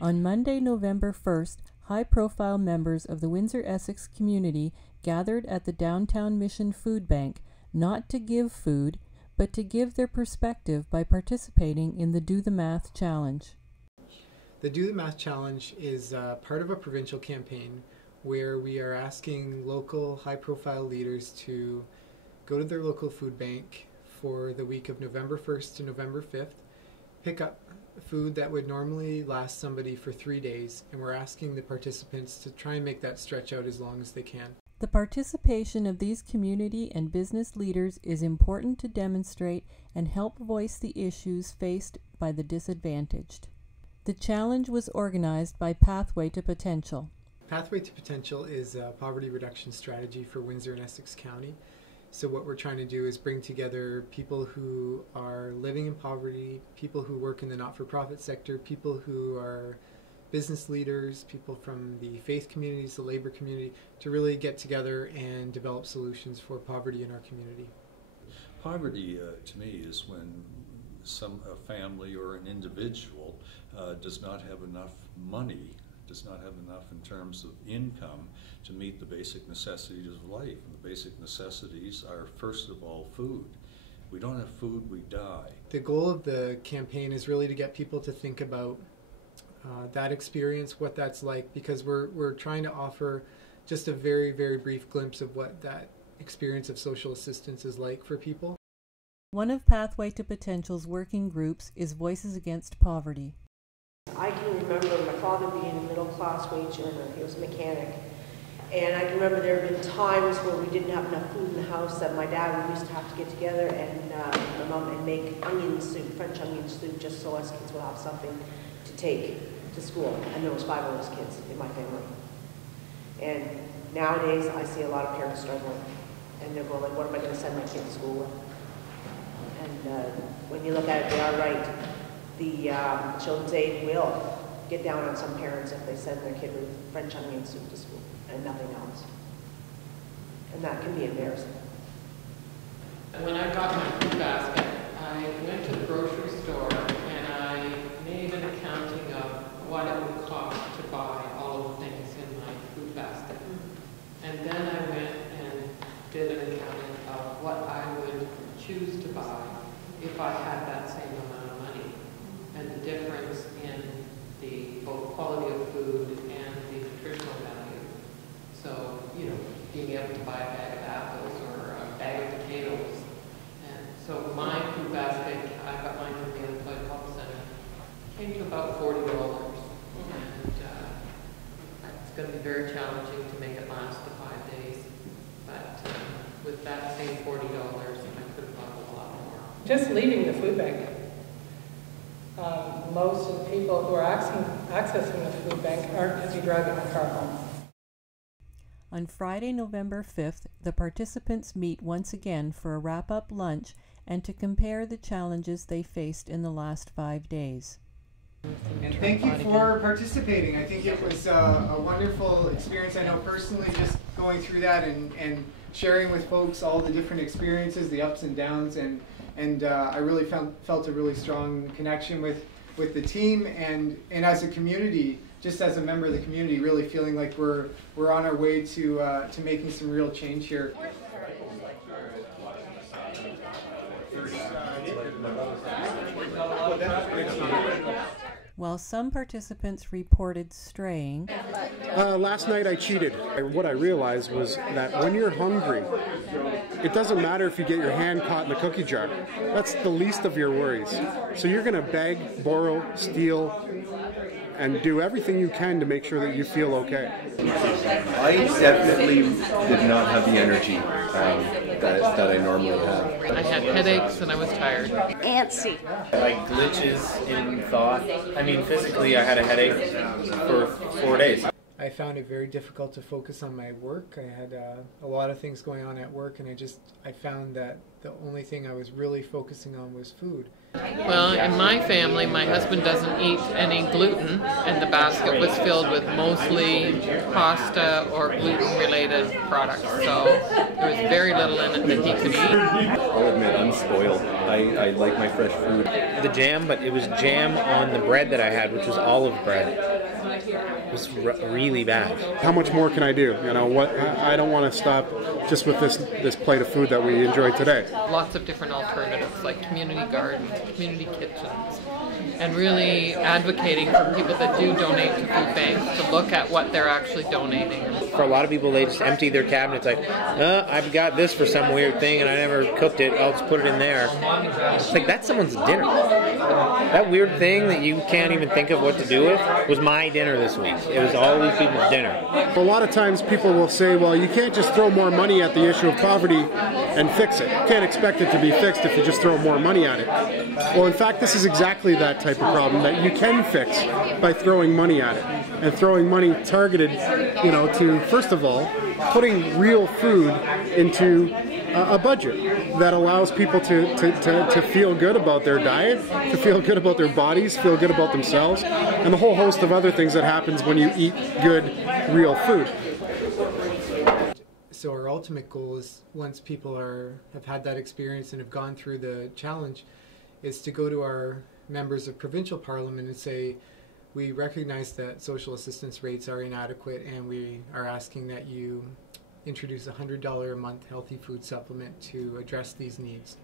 On Monday, November 1st, high-profile members of the Windsor, Essex community gathered at the Downtown Mission Food Bank, not to give food, but to give their perspective by participating in the Do the Math Challenge. The Do the Math Challenge is part of a provincial campaign where we are asking local high-profile leaders to go to their local food bank for the week of November 1st to November 5th, pick up food that would normally last somebody for 3 days, and we're asking the participants to try and make that stretch out as long as they can. The participation of these community and business leaders is important to demonstrate and help voice the issues faced by the disadvantaged. The challenge was organized by Pathway to Potential. Pathway to Potential is a poverty reduction strategy for Windsor and Essex County. So what we're trying to do is bring together people who are living in poverty, people who work in the not-for-profit sector, people who are business leaders, people from the faith communities, the labor community, to really get together and develop solutions for poverty in our community. Poverty, to me, is when a family or an individual does not have enough money, does not have enough in terms of income to meet the basic necessities of life. And the basic necessities are, first of all, food. If we don't have food, we die. The goal of the campaign is really to get people to think about that experience, what that's like, because we're trying to offer just a very, very brief glimpse of what that experience of social assistance is like for people. One of Pathway to Potential's working groups is Voices Against Poverty. I can remember my father being a middle-class wage earner. He was a mechanic. And I can remember there have been times where we didn't have enough food in the house that my dad and we used to have to get together and my mom and make onion soup, French onion soup, just so us kids would have something to take to school. And there was 5 of us kids in my family. And nowadays I see a lot of parents struggling. And they're going like, what am I going to send my kid to school with? And when you look at it, they are right. The Children's Aid will get down on some parents if they send their kid with French onion soup to school and nothing else. And that can be embarrassing. When I got my food basket, I went to the grocery store and I made an accounting of what it would cost to buy all of the things in my food basket. And then I went and did an accounting of what I would choose to buy if I had that same amount of money, and the difference in the both quality of food and the nutritional value. So, you know, being able to buy a bag of apples or a bag of potatoes. And so my food basket, I got mine from the Unemployed Help Center, came to about $40. And it's going to be very challenging to make it last the 5 days. But with that same $40, I could have bought a lot more. Just leaving the food bank. Most of the people who are accessing the food bank aren't busy driving the car home. On Friday, November 5th, the participants meet once again for a wrap-up lunch and to compare the challenges they faced in the last 5 days. And thank you for participating. I think it was a wonderful experience. I know personally just going through that and sharing with folks all the different experiences, the ups and downs, and I really felt a really strong connection with the team and as a community, just as a member of the community, really feeling like we're on our way to making some real change here. While some participants reported straying, last night I cheated. What I realized was that when you're hungry, it doesn't matter if you get your hand caught in the cookie jar. That's the least of your worries. So you're going to beg, borrow, steal, and do everything you can to make sure that you feel okay. I definitely did not have the energy that I normally have. I had headaches and I was tired. Antsy. Like glitches in thought. I mean, physically I had a headache for 4 days. I found it very difficult to focus on my work. I had a lot of things going on at work, and I found that the only thing I was really focusing on was food. Well, in my family, my husband doesn't eat any gluten, and the basket was filled with mostly pasta or gluten-related products. So there was very little in it that he could eat. I'll admit, I'm spoiled. I like my fresh food. The jam, but it was jam on the bread that I had, which was olive bread. It was really bad. How much more can I do? You know what? I don't want to stop just with this plate of food that we enjoyed today. Lots of different alternatives like community gardens, community kitchens, and really advocating for people that do donate to food banks to look at what they're actually donating. For a lot of people, they just empty their cabinets like, I've got this for some weird thing and I never cooked it, I'll just put it in there. It's like, that's someone's dinner. That weird thing that you can't even think of what to do with was my dinner this week. It was all these people's dinner. A lot of times people will say, well, you can't just throw more money at the issue of poverty and fix it. You can't expect it to be fixed if you just throw more money at it. Well, in fact, this is exactly that type of problem that you can fix by throwing money at it. And throwing money targeted, you know, to, first of all, putting real food into a budget that allows people to feel good about their diet, to feel good about their bodies, feel good about themselves, and a whole host of other things that happens when you eat good, real food. So our ultimate goal is, once people have had that experience and have gone through the challenge, is to go to our members of provincial parliament and say, we recognize that social assistance rates are inadequate and we are asking that you introduce a $100 a month healthy food supplement to address these needs.